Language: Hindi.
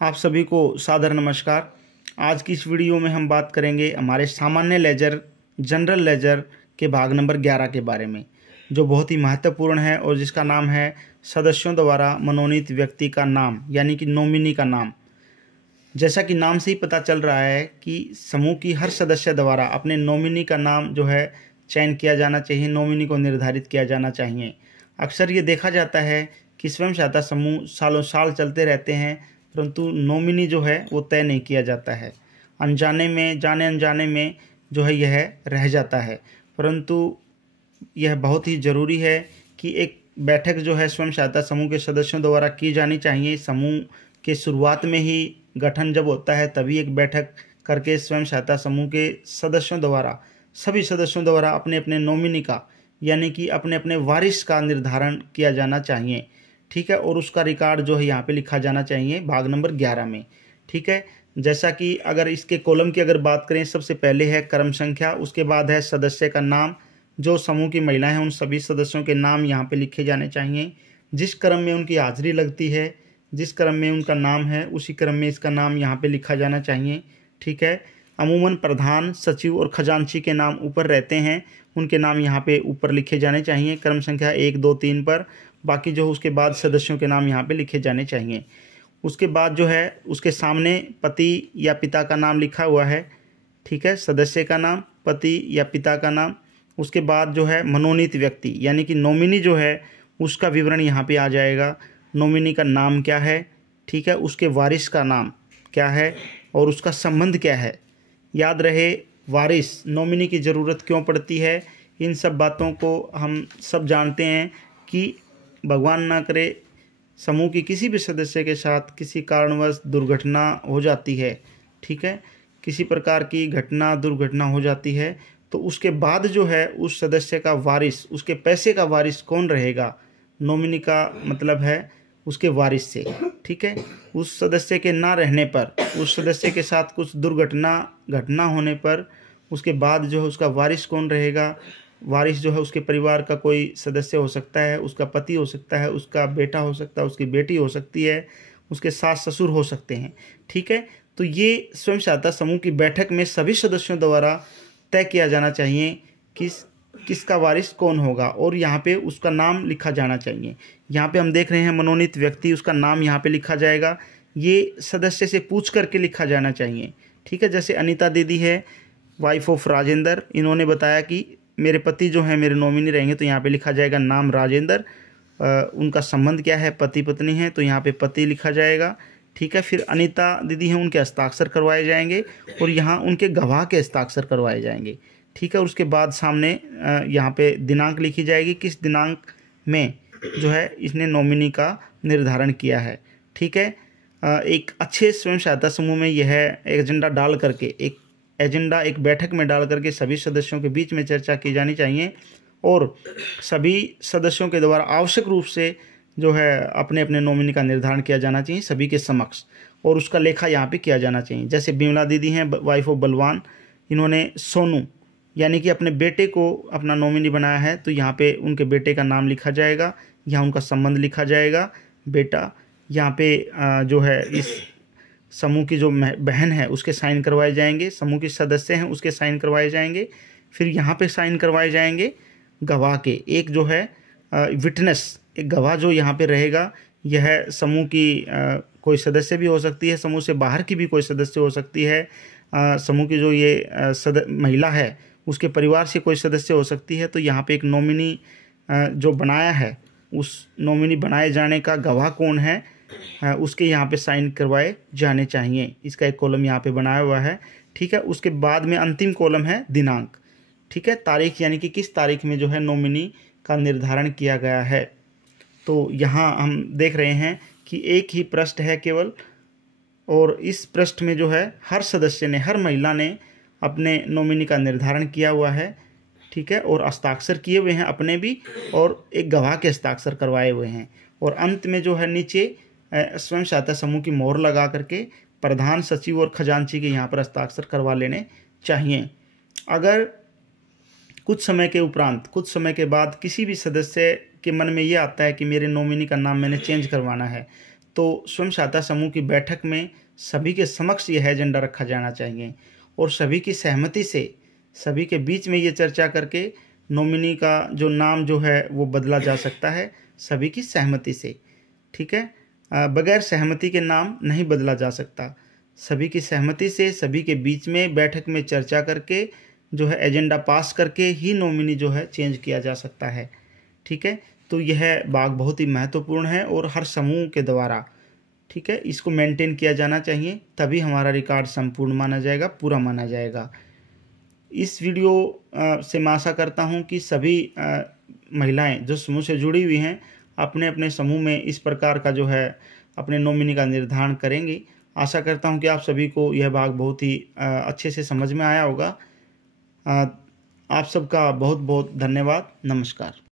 आप सभी को सादर नमस्कार। आज की इस वीडियो में हम बात करेंगे हमारे सामान्य लेजर जनरल लेजर के भाग नंबर 11 के बारे में, जो बहुत ही महत्वपूर्ण है और जिसका नाम है सदस्यों द्वारा मनोनीत व्यक्ति का नाम, यानी कि नॉमिनी का नाम। जैसा कि नाम से ही पता चल रहा है कि समूह की हर सदस्य द्वारा अपने नॉमिनी का नाम जो है चयन किया जाना चाहिए, नॉमिनी को निर्धारित किया जाना चाहिए। अक्सर ये देखा जाता है कि स्वयं सहायता समूह सालों साल चलते रहते हैं, परंतु नॉमिनी जो है वो तय नहीं किया जाता है। अनजाने में, जाने अनजाने में जो है यह रह जाता है। परंतु यह बहुत ही ज़रूरी है कि एक बैठक जो है स्वयं सहायता समूह के सदस्यों द्वारा की जानी चाहिए। समूह के शुरुआत में ही गठन जब होता है तभी एक बैठक करके स्वयं सहायता समूह के सदस्यों द्वारा, सभी सदस्यों द्वारा अपने अपने नॉमिनी का, यानी कि अपने अपने वारिस का निर्धारण किया जाना चाहिए। ठीक है, और उसका रिकॉर्ड जो है यहाँ पे लिखा जाना चाहिए भाग नंबर 11 में। ठीक है, जैसा कि अगर इसके कॉलम की अगर बात करें, सबसे पहले है क्रम संख्या, उसके बाद है सदस्य का नाम। जो समूह की महिलाएं हैं उन सभी सदस्यों के नाम यहाँ पे लिखे जाने चाहिए। जिस क्रम में उनकी हाजिरी लगती है, जिस क्रम में उनका नाम है, उसी क्रम में इसका नाम यहाँ पे लिखा जाना चाहिए। ठीक है, अमूमन प्रधान, सचिव और खजांची के नाम ऊपर रहते हैं, उनके नाम यहाँ पे ऊपर लिखे जाने चाहिए क्रम संख्या 1, 2, 3 पर। बाकी जो उसके बाद सदस्यों के नाम यहाँ पे लिखे जाने चाहिए। उसके बाद जो है उसके सामने पति या पिता का नाम लिखा हुआ है। ठीक है, सदस्य का नाम, पति या पिता का नाम। उसके बाद जो है मनोनीत व्यक्ति, यानी कि नॉमिनी जो है उसका विवरण यहाँ पे आ जाएगा। नॉमिनी का नाम क्या है, ठीक है, उसके वारिस का नाम क्या है और उसका संबंध क्या है। याद रहे, वारिस, नॉमिनी की ज़रूरत क्यों पड़ती है, इन सब बातों को हम सब जानते हैं कि भगवान ना करे समूह की किसी भी सदस्य के साथ किसी कारणवश दुर्घटना हो जाती है। ठीक है, किसी प्रकार की घटना, दुर्घटना हो जाती है, तो उसके बाद जो है उस सदस्य का वारिस, उसके पैसे का वारिस कौन रहेगा। नॉमिनी का मतलब है उसके वारिस से। ठीक है, उस सदस्य के ना रहने पर, उस सदस्य के साथ कुछ घटना होने पर उसके बाद जो है उसका वारिस कौन रहेगा। वारिस जो है उसके परिवार का कोई सदस्य हो सकता है, उसका पति हो सकता है, उसका बेटा हो सकता है, उसकी बेटी हो सकती है, उसके सास ससुर हो सकते हैं। ठीक है, तो ये स्वयं सहायता समूह की बैठक में सभी सदस्यों द्वारा तय किया जाना चाहिए किसका वारिस कौन होगा, और यहाँ पे उसका नाम लिखा जाना चाहिए। यहाँ पे हम देख रहे हैं मनोनीत व्यक्ति, उसका नाम यहाँ पे लिखा जाएगा। ये सदस्य से पूछ करके लिखा जाना चाहिए। ठीक है, जैसे अनीता दीदी है, वाइफ ऑफ राजेंद्र, इन्होंने बताया कि मेरे पति जो है मेरे नॉमिनी रहेंगे, तो यहाँ पे लिखा जाएगा नाम राजेंद्र। उनका संबंध क्या है, पति पत्नी है, तो यहाँ पे पति लिखा जाएगा। ठीक है, फिर अनीता दीदी हैं, उनके हस्ताक्षर करवाए जाएंगे और यहाँ उनके गवाह के हस्ताक्षर करवाए जाएंगे। ठीक है, और उसके बाद सामने यहाँ पे दिनांक लिखी जाएगी, किस दिनांक में जो है इसने नॉमिनी का निर्धारण किया है। ठीक है, एक अच्छे स्वयं सहायता समूह में यह एजेंडा डाल करके, एक बैठक में डाल करके सभी सदस्यों के बीच में चर्चा की जानी चाहिए और सभी सदस्यों के द्वारा आवश्यक रूप से जो है अपने अपने नॉमिनी का निर्धारण किया जाना चाहिए सभी के समक्ष, और उसका लेखा यहाँ पे किया जाना चाहिए। जैसे बिमला दीदी हैं, वाइफ ऑफ बलवान, इन्होंने सोनू यानी कि अपने बेटे को अपना नॉमिनी बनाया है, तो यहाँ पे उनके बेटे का नाम लिखा जाएगा, यहाँ उनका संबंध लिखा जाएगा, बेटा। यहाँ पे जो है इस समूह की जो बहन है उसके साइन करवाए जाएंगे, समूह के सदस्य हैं उसके साइन करवाए जाएंगे। फिर यहाँ पे साइन करवाए जाएंगे गवाह के, एक जो है विटनेस, एक गवाह जो यहाँ पे रहेगा। यह समूह की कोई सदस्य भी हो सकती है, समूह से बाहर की भी कोई सदस्य हो सकती है, समूह की जो ये महिला है उसके परिवार से कोई सदस्य हो सकती है। तो यहाँ पे एक नॉमिनी जो बनाया है, उस नॉमिनी बनाए जाने का गवाह कौन है, उसके यहाँ पे साइन करवाए जाने चाहिए। इसका एक कॉलम यहाँ पे बनाया हुआ है। ठीक है, उसके बाद में अंतिम कॉलम है दिनांक। ठीक है, तारीख, यानी कि किस तारीख में जो है नॉमिनी का निर्धारण किया गया है। तो यहाँ हम देख रहे हैं कि एक ही पृष्ठ है केवल, और इस पृष्ठ में जो है हर सदस्य ने, हर महिला ने अपने नॉमिनी का निर्धारण किया हुआ है। ठीक है, और हस्ताक्षर किए हुए हैं अपने भी, और एक गवाह के हस्ताक्षर करवाए हुए हैं। और अंत में जो है नीचे स्वयं सहायता समूह की मोहर लगा करके प्रधान, सचिव और खजांची के यहाँ पर हस्ताक्षर करवा लेने चाहिए। अगर कुछ समय के उपरांत, कुछ समय के बाद किसी भी सदस्य के मन में ये आता है कि मेरे नॉमिनी का नाम मैंने चेंज करवाना है, तो स्वयं सहायता समूह की बैठक में सभी के समक्ष यह एजेंडा रखा जाना चाहिए और सभी की सहमति से, सभी के बीच में ये चर्चा करके नॉमिनी का जो नाम जो है वो बदला जा सकता है, सभी की सहमति से। ठीक है, बगैर सहमति के नाम नहीं बदला जा सकता। सभी की सहमति से, सभी के बीच में बैठक में चर्चा करके जो है एजेंडा पास करके ही नॉमिनी जो है चेंज किया जा सकता है। ठीक है, तो यह भाग बहुत ही महत्वपूर्ण है और हर समूह के द्वारा, ठीक है, इसको मेंटेन किया जाना चाहिए, तभी हमारा रिकॉर्ड संपूर्ण माना जाएगा, पूरा माना जाएगा। इस वीडियो से मैं आशा करता हूं कि सभी महिलाएं जो समूह से जुड़ी हुई हैं अपने अपने समूह में इस प्रकार का जो है अपने नॉमिनी का निर्धारण करेंगी। आशा करता हूं कि आप सभी को यह भाग बहुत ही अच्छे से समझ में आया होगा। आप सबका बहुत बहुत धन्यवाद। नमस्कार।